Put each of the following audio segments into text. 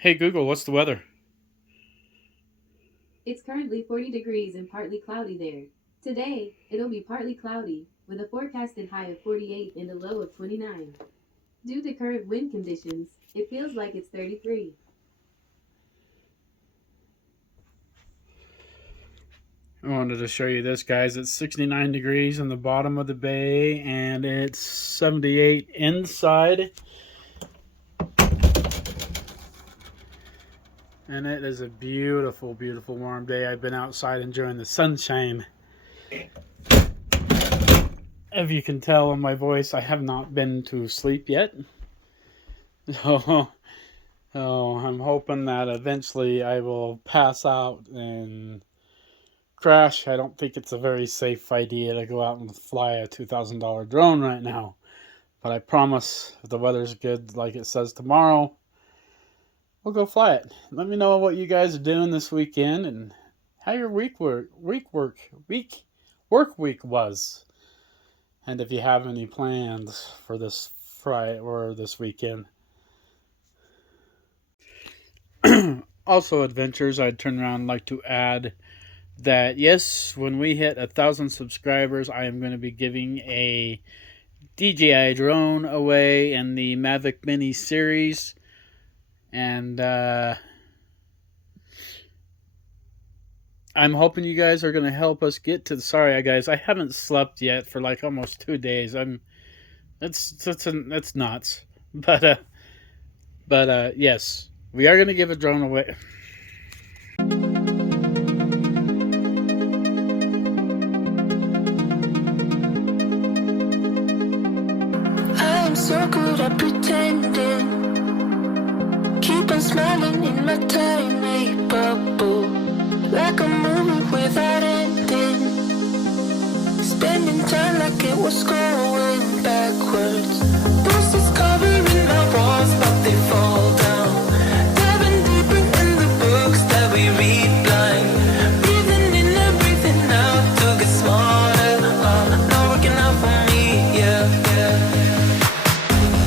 Hey Google, what's the weather? It's currently 40 degrees and partly cloudy there. Today, it'll be partly cloudy, with a forecasted high of 48 and a low of 29. Due to current wind conditions, it feels like it's 33. I wanted to show you this, guys. It's 69 degrees in the bottom of the bay, and it's 78 inside. And it is a beautiful, beautiful warm day. I've been outside enjoying the sunshine. If you can tell in my voice, I have not been to sleep yet. So I'm hoping that eventually I will pass out and crash. I don't think it's a very safe idea to go out and fly a $2,000 drone right now. But I promise, if the weather's good like it says tomorrow, we'll go fly it. Let me know what you guys are doing this weekend and how your work week was, and if you have any plans for this Friday or this weekend. Also, adventures, I'd turn around and like to add that yes, when we hit 1,000 subscribers, I am going to be giving a DJI drone away in the Mavic Mini series, and I'm hoping you guys are going to help us get to. Sorry, guys, I haven't slept yet for like almost 2 days. That's nuts, but yes, we are going to give a drone away. I'm so good at pretending. Keep on smiling in my tiny bubble, like a movie without ending. Spending time like it was going backwards. Bruises covering our walls, but they fall down. Diving deeper in the books that we read blind. Breathing in and breathing out to get smarter. Not working out for me, yeah.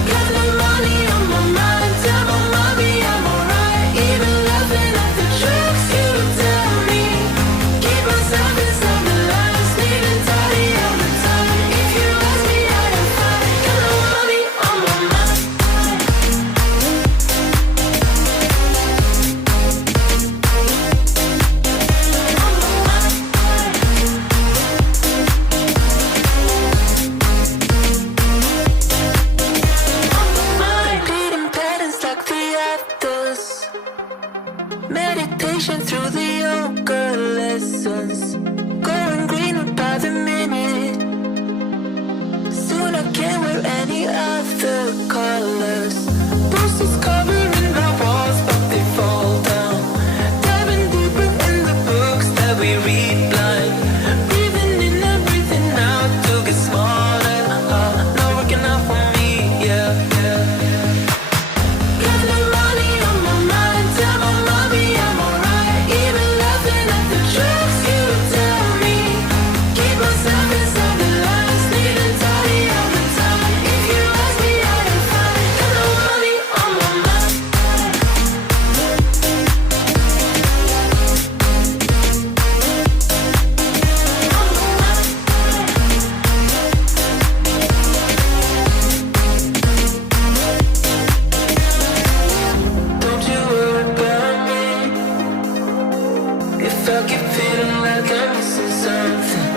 Got no money on my mind, tell my mommy I'm alright. Even laughing at the jokes you tell me. Keep myself inside the lines, neat and tidy all the time. If you ask me, I am fine. Got no money on my mind. Repeating patterns like the others. Meditation through the yoga lessons. Going greener by the minute. Soon I can't wear any other colors. Bruises covering our walls, but they fall down. Diving deeper in the books that we read blind. Breathing in and breathing out to get smarter. Not working out for me, yeah. Got no money on my mind, tell my mommy I'm alright. Even laughing at the jokes you tell me. Keep myself inside the lines, neat and tidy all the time. If you ask me, I am fine. Got no money on my mind. Don't you worry about me. If I keep feeling like I'm missing something,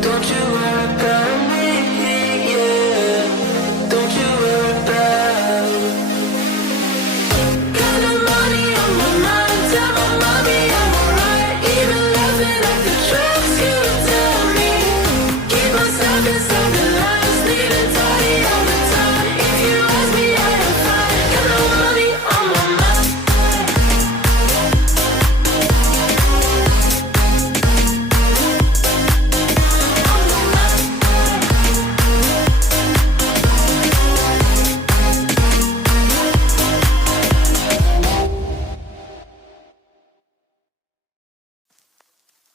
don't you worry about me, yeah. Don't you worry about me. Got no money on my mind, tell my mommy I'm alright. Even laughing at the jokes you tell me. Keep myself inside the lines, neat and tidy all the time. If you ask me, I am fine. Got no money on my mind.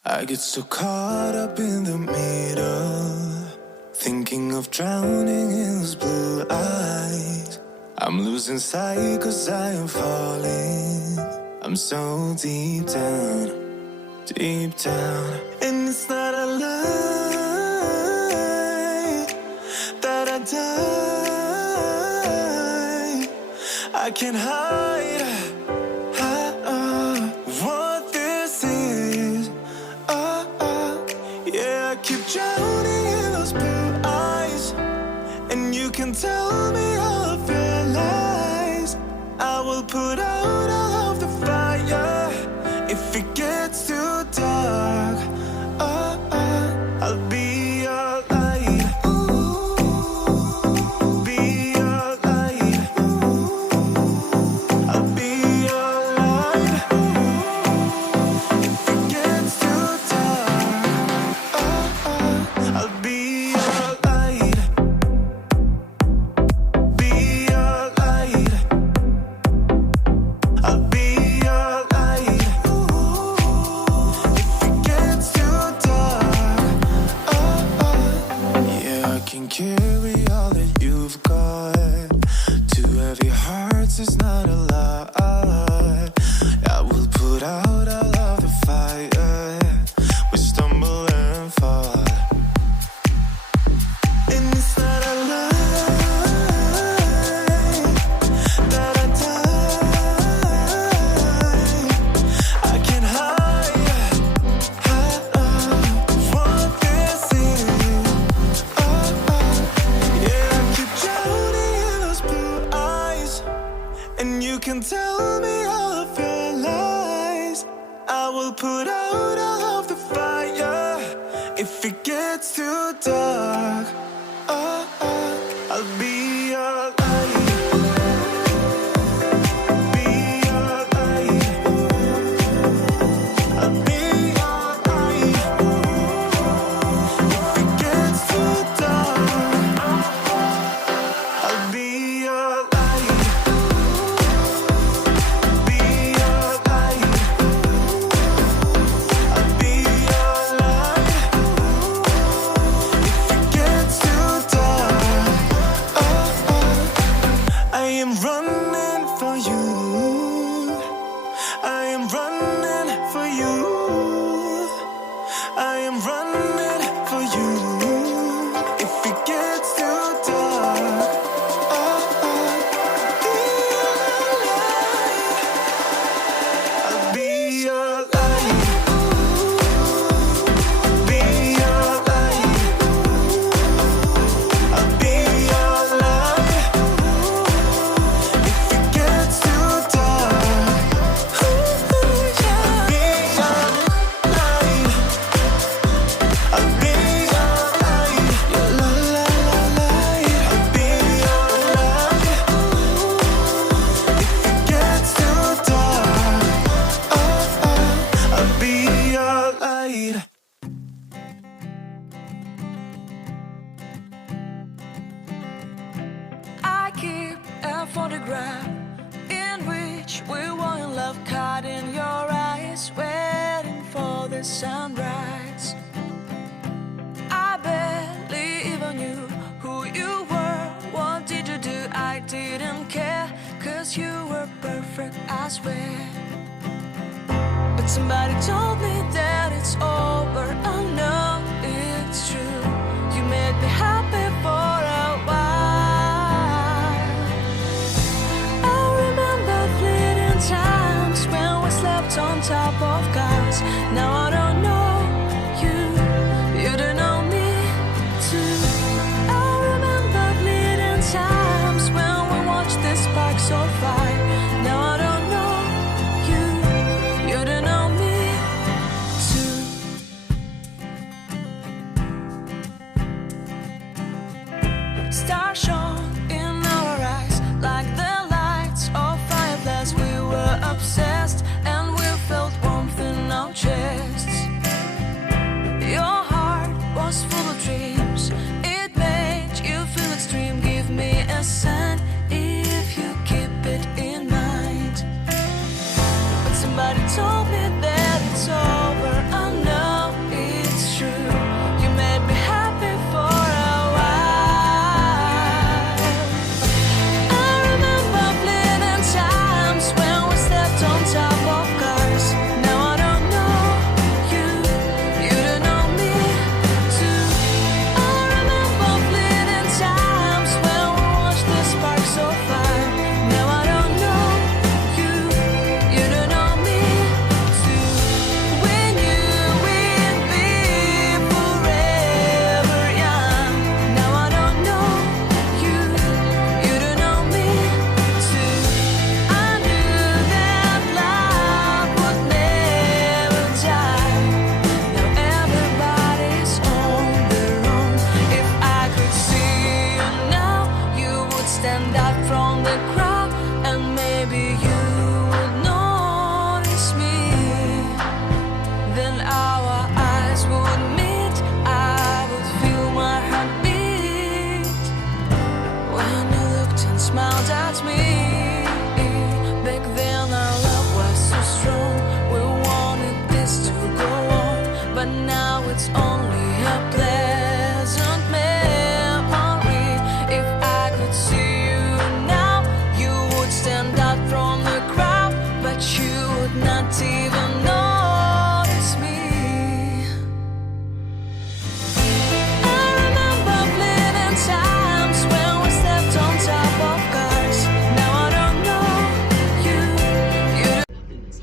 I get so caught up in the middle, thinking of drowning in those blue eyes. I'm losing sight 'cause I am falling. I'm so deep down, and it's not a lie that I die. I can't hide what this is. Yeah, I keep drowning in those blue eyes, and you can tell me all of your lies. I will put out all of the fire if it gets too dark. I'll be your light. Be your light. I'll be your light. If it gets too dark, I'll be your light. Be your light. I'll be your light. If it gets too dark, yeah, I can carry all that you've got. Two heavy hearts is not a lot. I will put out all of the fire. We stumble and fall, and it's not a lie that I die. I can't hide what this is. Yeah, I keep drowning in those blue eyes, and you can tell me all of your lies. I will put out all of the fire if it gets too dark. I'll be your light. Be your light. I'll be your light. If it gets too dark, I'll be your light. Be your light. I'll be your light. If it gets too dark, I am running for you. I am running for you. I am running for you. If it gets too dark, I'll be your light. Be your light. I'll be your light. If it gets too dark, I'll be your light. I'll be your light. Your light. I'll be your light. If it gets too dark, I'll be your light. I keep a photograph in which we were in love, caught in your eyes, waiting for the sunrise. I barely even knew who you were. What did you do? I didn't care, 'cause you were perfect, I swear. But somebody told me that it's over. I know it's true. You made me happy for a while. I remember fleeting times when we slept on top of cars. Now I don't know you, you don't know me too. I remember fleeting times when we watched the sparks so fire. Now I don't know you, you don't know me too. Stars shone in our eyes like the lights of fireflies. We were obsessed and we felt warmth in our chests. Your heart was full of dreams. It made you feel extreme. Give me a sign if you keep it in mind. But somebody told me that it's over. I know it's true. You made me happy for a while. I remember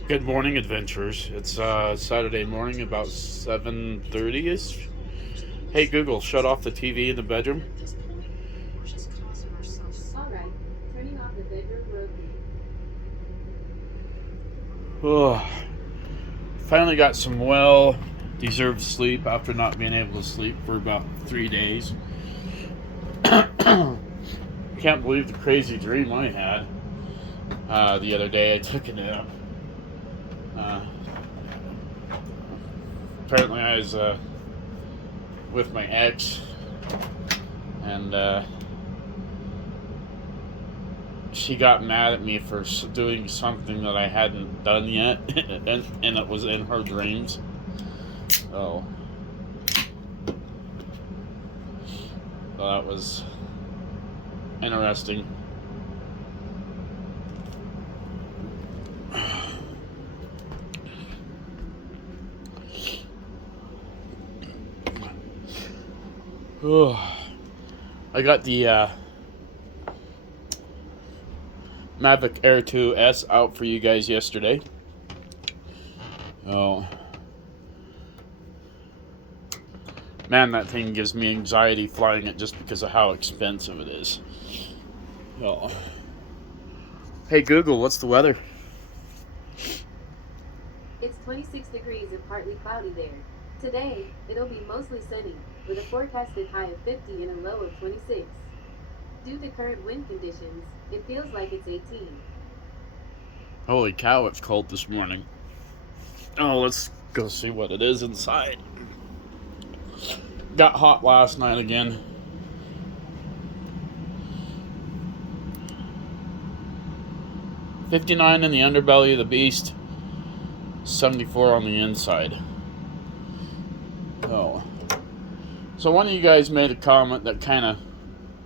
Good morning, adventurers. It's Saturday morning, about 7:30ish. Hey Google, shut off the TV in the bedroom. Alright, turning off the bedroom Roku. Oh, finally got some deserved sleep after not being able to sleep for about 3 days. Can't believe the crazy dream I had the other day. I took a nap. Uh, Apparently, I was with my ex, and she got mad at me for doing something that I hadn't done yet, and it was in her dreams. Oh, so that was interesting. I got the Mavic air2s out for you guys yesterday. Oh, man, that thing gives me anxiety flying it just because of how expensive it is. Oh. Hey Google, what's the weather? It's 26 degrees and partly cloudy there. Today, it'll be mostly sunny, with a forecasted high of 50 and a low of 26. Due to current wind conditions, it feels like it's 18. Holy cow, it's cold this morning. Oh, let's go see what it is inside. Got hot last night again. $59 in the underbelly of the beast, 74 on the inside. Oh. So one of you guys made a comment that kind of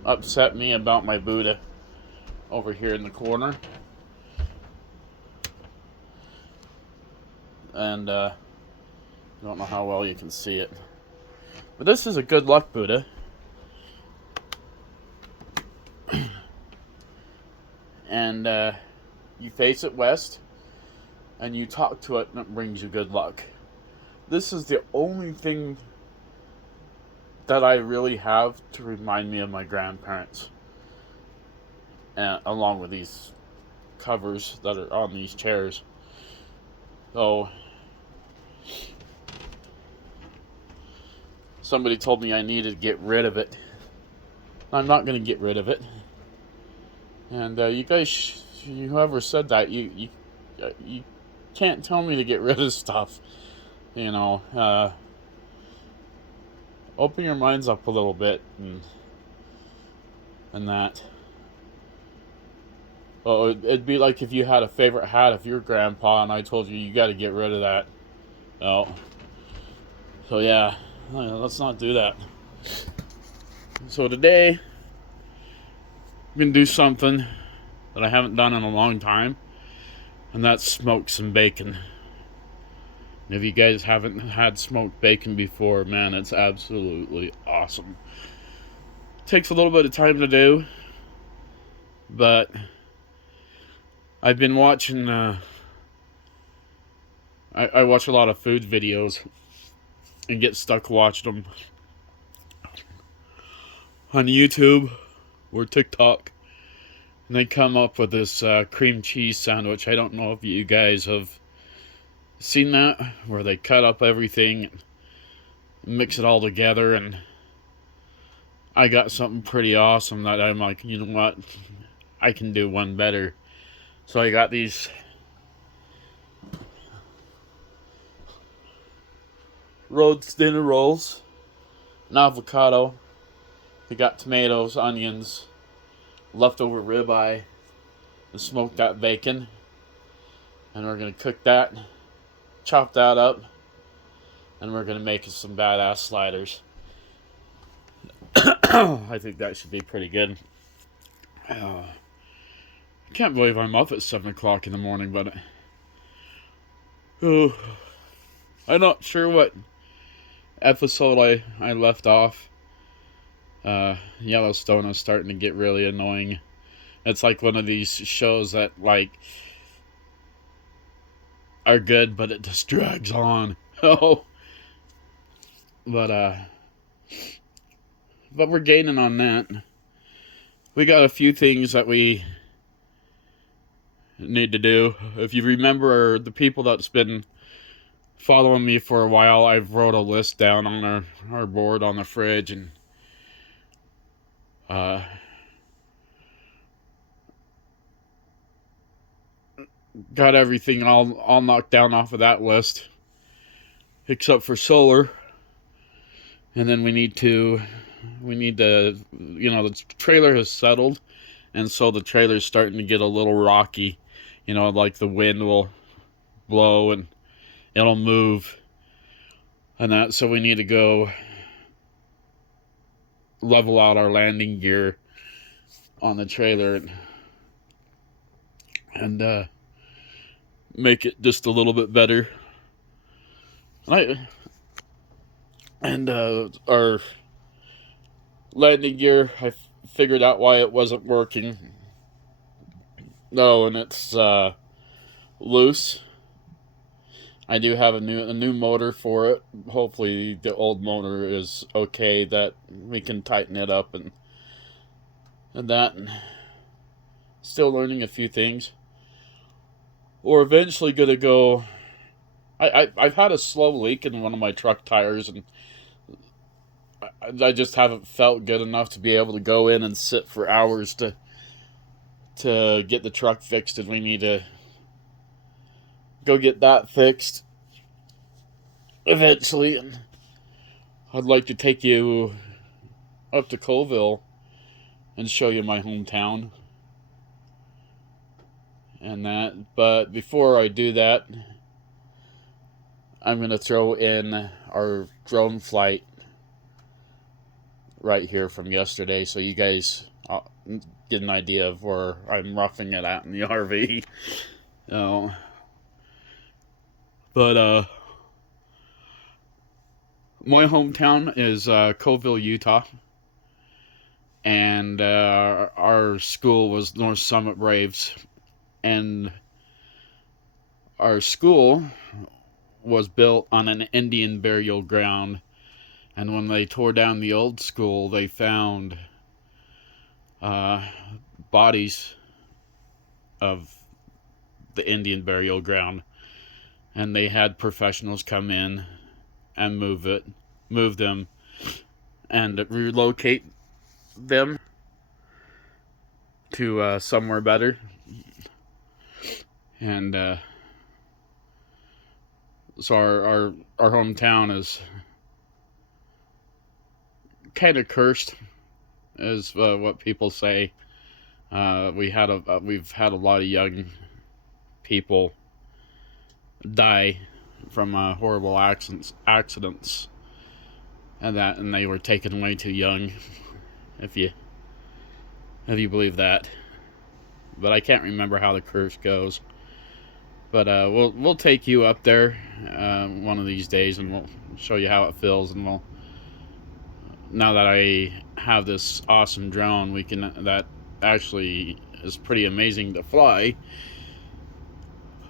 upset me about my Buddha over here in the corner. And I don't know how well you can see it. But this is a good luck Buddha. And you face it west, and you talk to it, and it brings you good luck. This is the only thing that I really have to remind me of my grandparents, along with these covers that are on these chairs. So, somebody told me I needed to get rid of it. I'm not going to get rid of it. And you guys, whoever said that, you can't tell me to get rid of stuff. You know, open your minds up a little bit and that. Oh, it'd be like if you had a favorite hat of your grandpa, and I told you you got to get rid of that. Oh, so yeah, let's not do that. So today, I'm gonna do something that I haven't done in a long time, and that's smoke some bacon. And if you guys haven't had smoked bacon before, man, it's absolutely awesome. Takes a little bit of time to do, but I've been watching, I watch a lot of food videos and get stuck watching them on YouTube or TikTok. And they come up with this cream cheese sandwich. I don't know if you guys have seen that, where they cut up everything, mix it all together, and I got something pretty awesome that I'm like, you know what, I can do one better. So I got these roast dinner rolls, an avocado, they got tomatoes, onions, leftover ribeye, and smoked that bacon, and we're gonna cook that, chop that up, and we're gonna make some badass sliders. I think that should be pretty good. I can't believe I'm up at 7 o'clock in the morning, but I'm not sure what episode I left off. Yellowstone is starting to get really annoying. It's like one of these shows that, like, are good, but it just drags on. Oh, but we're gaining on that. We got a few things that we need to do. If you remember, the people that's been following me for a while, I've wrote a list down on our board on the fridge, and got everything all knocked down off of that list, except for solar. And then we need to, the trailer has settled, and so the trailer's starting to get a little rocky. Like the wind will blow and it'll move, and that. So we need to go level out our landing gear on the trailer and make it just a little bit better. And our landing gear, I figured out why it wasn't working. No, and it's loose. I do have a new motor for it. Hopefully the old motor is okay, that we can tighten it up and that. And still learning a few things. We're eventually gonna go. I've had a slow leak in one of my truck tires, and I just haven't felt good enough to be able to go in and sit for hours to get the truck fixed, and we need to go get that fixed eventually. And I'd like to take you up to Colville and show you my hometown and that. But before I do that, I'm going to throw in our drone flight right here from yesterday, so you guys get an idea of where I'm roughing it at in the RV. But my hometown is Colville, Utah, and our school was North Summit Braves, and our school was built on an Indian burial ground. And when they tore down the old school, they found bodies of the Indian burial ground, and they had professionals come in and move them, and relocate them to somewhere better. And so our hometown is kind of cursed, is what people say. We've had a lot of young people die from horrible accidents, and they were taken way too young, if you believe that. But I can't remember how the curse goes. But we'll take you up there one of these days, and we'll show you how it feels. And now that I have this awesome drone, that actually is pretty amazing to fly.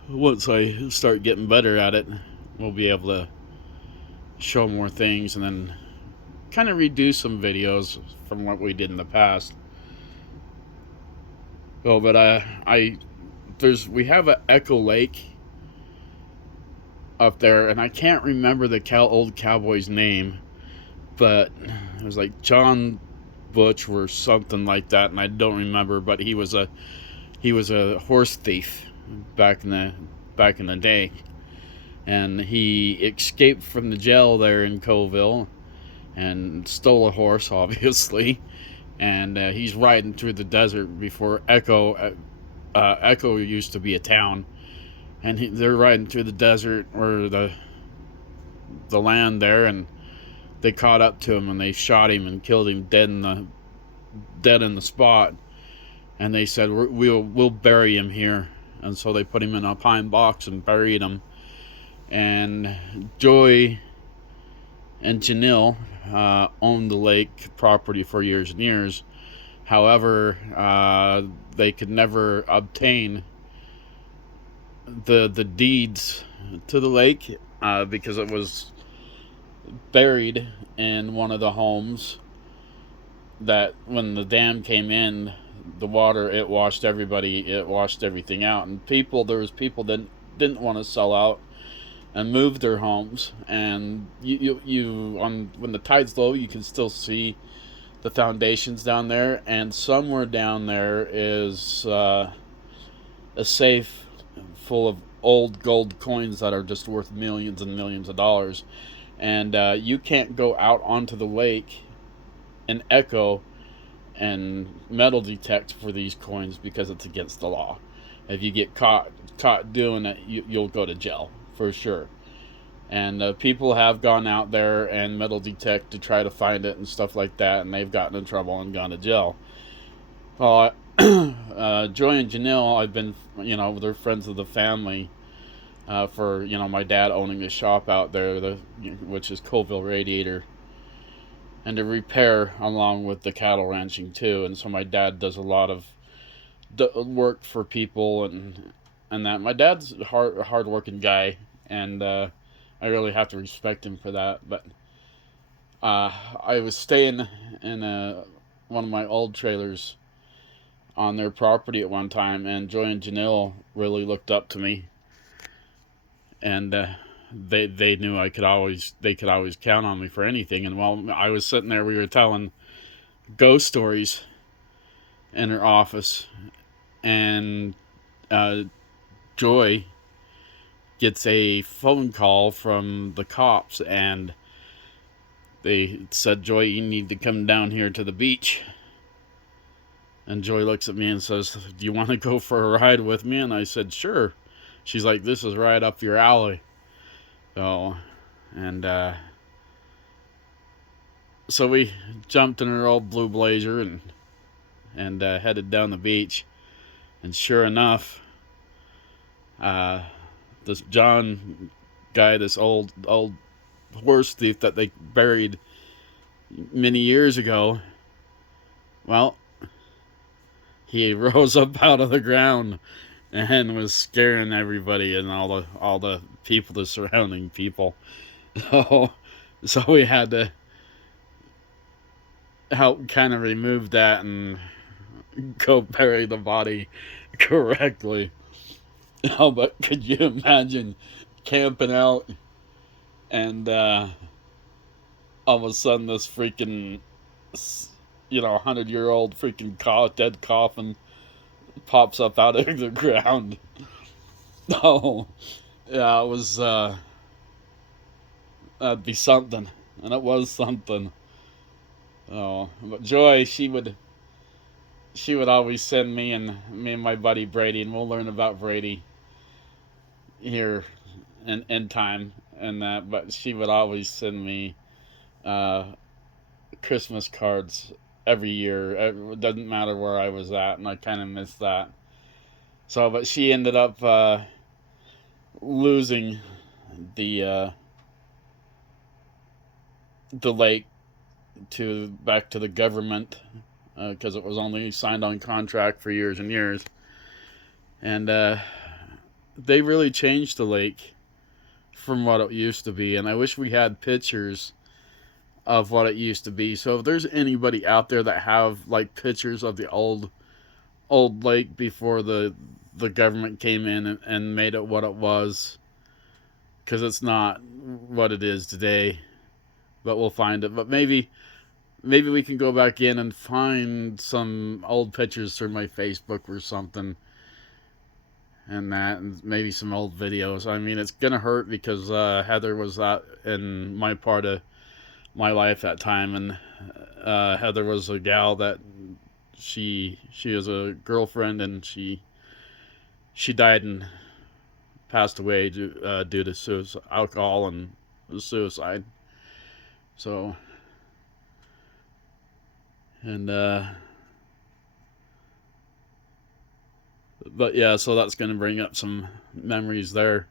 Once I start getting better at it, we'll be able to show more things, and then kind of redo some videos from what we did in the past. Oh, but we have an Echo Lake up there, and I can't remember the old cowboy's name, but it was like John Butch or something like that, and I don't remember. But he was a horse thief back in the day, and he escaped from the jail there in Colville and stole a horse, obviously. And he's riding through the desert before Echo. Echo used to be a town, and they're riding through the desert or the land there, and they caught up to him and they shot him and killed him dead in the spot. And they said, we'll bury him here, and so they put him in a pine box and buried him. And Joy and Janelle owned the lake property for years and years. However, they could never obtain the deeds to the lake because it was buried in one of the homes that when the dam came in, the water, it washed everything out, and there was people that didn't want to sell out and move their homes, and you on when the tide's low, you can still see the foundations down there, and somewhere down there is a safe full of old gold coins that are just worth millions and millions of dollars, and you can't go out onto the lake and echo and metal detect for these coins because it's against the law. If you get caught doing it, you'll go to jail for sure. And people have gone out there and metal detect to try to find it and stuff like that, and they've gotten in trouble and gone to jail. Well, Joy and Janelle, I've been, they're friends of the family for, my dad owning the shop out there, which is Colville Radiator, and to repair along with the cattle ranching too. And so my dad does a lot of work for people and that. My dad's a hard-working guy, and I really have to respect him for that. But I was staying in one of my old trailers on their property at one time, and Joy and Janelle really looked up to me, and they knew they could always count on me for anything. And while I was sitting there, we were telling ghost stories in her office, and Joy gets a phone call from the cops, and they said, "Joy, you need to come down here to the beach." And Joy looks at me and says, "Do you want to go for a ride with me?" And I said, "Sure." She's like, "This is right up your alley." So, and so we jumped in her old blue blazer and headed down the beach. And sure enough, this John guy, this old horse thief that they buried many years ago, well, he rose up out of the ground and was scaring everybody and all the people, the surrounding people. So we had to help kind of remove that and go bury the body correctly. Oh, but could you imagine camping out and all of a sudden this freaking 100-year-old freaking dead coffin pops up out of the ground? Oh, yeah, it was that'd be something, and it was something. Oh, but Joy, she would always send me and my buddy Brady, and we'll learn about Brady here in time and that. But she would always send me Christmas cards every year. It doesn't matter where I was at, and I kind of miss that. So, but she ended up losing the lake back to the government because it was only signed on contract for years and years, and they really changed the lake from what it used to be. And I wish we had pictures of what it used to be. So if there's anybody out there that have like pictures of the old lake before the government came in and made it what it was, because it's not what it is today, but we'll find it. But maybe we can go back in and find some old pictures through my Facebook or something, and maybe some old videos. I mean, it's gonna hurt because Heather was that in my part of my life that time, and Heather was a gal that she was a girlfriend, and she died and passed away due to alcohol and suicide. So, and but yeah, so that's going to bring up some memories there.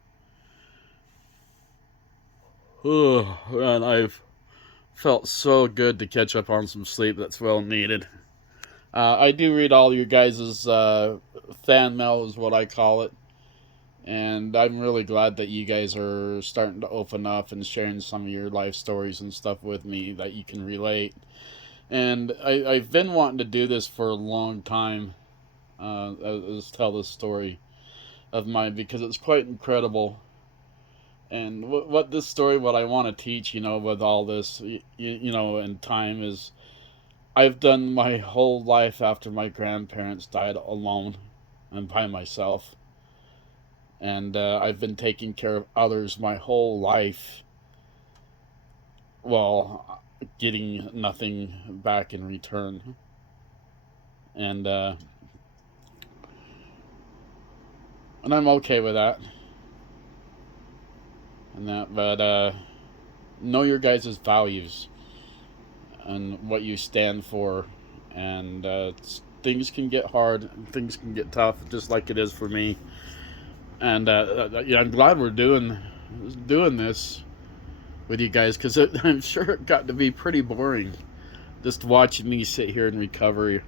Oh, and I've felt so good to catch up on some sleep that's well needed. I do read all your guys' fan mail is what I call it, And I'm really glad that you guys are starting to open up and sharing some of your life stories and stuff with me that you can relate. And I've been wanting to do this for a long time, tell this story of mine, because it's quite incredible. And what this story, what I want to teach, with all this, in time is I've done my whole life after my grandparents died alone and by myself. And I've been taking care of others my whole life while getting nothing back in return. And and I'm okay with that. But know your guys' values and what you stand for, and things can get hard, things can get tough, just like it is for me. And yeah, I'm glad we're doing this with you guys, because I'm sure it got to be pretty boring just watching me sit here and recover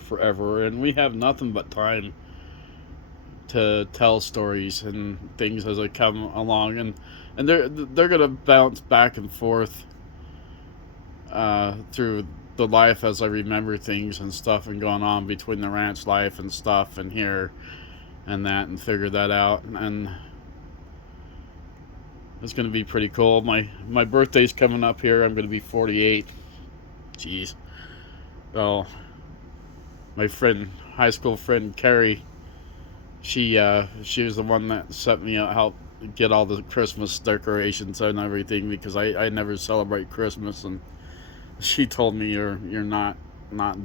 forever, and we have nothing but time to tell stories and things as they come along, and they're gonna bounce back and forth through the life as I remember things and stuff, and going on between the ranch life and stuff and here and that, and figure that out. And it's gonna be pretty cool. My birthday's coming up here. I'm gonna be 48. Jeez. Oh, my high school friend Carrie, she was the one that set me up, helped get all the Christmas decorations and everything, because I never celebrate Christmas, and she told me you're not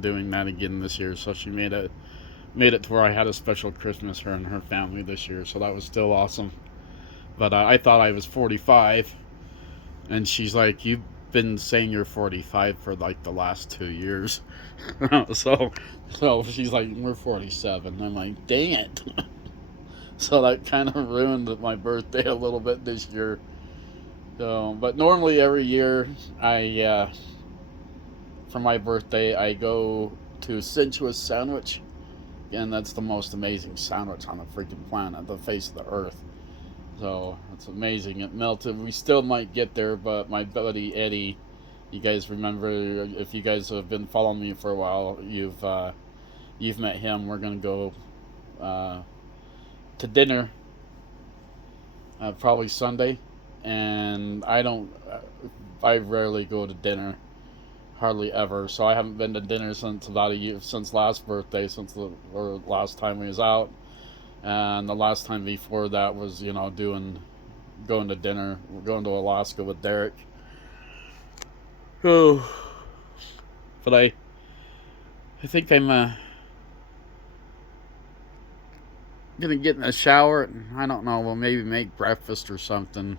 doing that again this year. So she made it to where I had a special Christmas, her and her family, this year. So that was still awesome. But I thought I was 45, and she's like, "You've been saying you're 45 for like the last 2 years." so she's like, "We're 47." I'm like, "Dang it." So that kind of ruined my birthday a little bit this year. So, but normally every year, for my birthday, I go to Sensuous Sandwich, and that's the most amazing sandwich on the freaking planet, the face of the earth. So it's amazing. It melted. We still might get there, but my buddy Eddie, you guys remember, if you guys have been following me for a while, you've met him. We're gonna go to dinner, probably Sunday, and I rarely go to dinner, hardly ever. So I haven't been to dinner since about a year, since last birthday, or last time we was out, and the last time before that was going to dinner. We're going to Alaska with Derek. Oh, but I think I'm gonna get in a shower, and I don't know, we'll maybe make breakfast or something.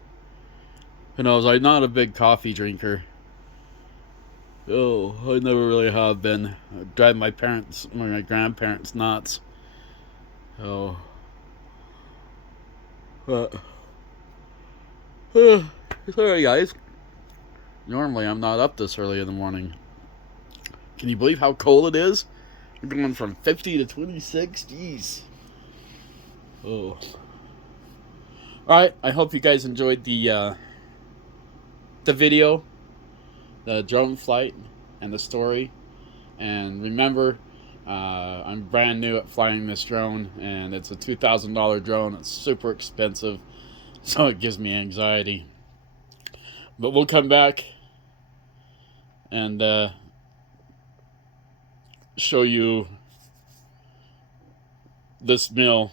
Who knows? I'm not a big coffee drinker. Oh, I never really have been. I drive my grandparents nuts. Oh, but sorry guys. Normally I'm not up this early in the morning. Can you believe how cold it is? We're going from 50 to 26. Jeez. Oh. Alright, I hope you guys enjoyed the video, the drone flight, and the story. And remember, I'm brand new at flying this drone, and it's a $2,000 drone. It's super expensive, so it gives me anxiety. But we'll come back and show you this mill.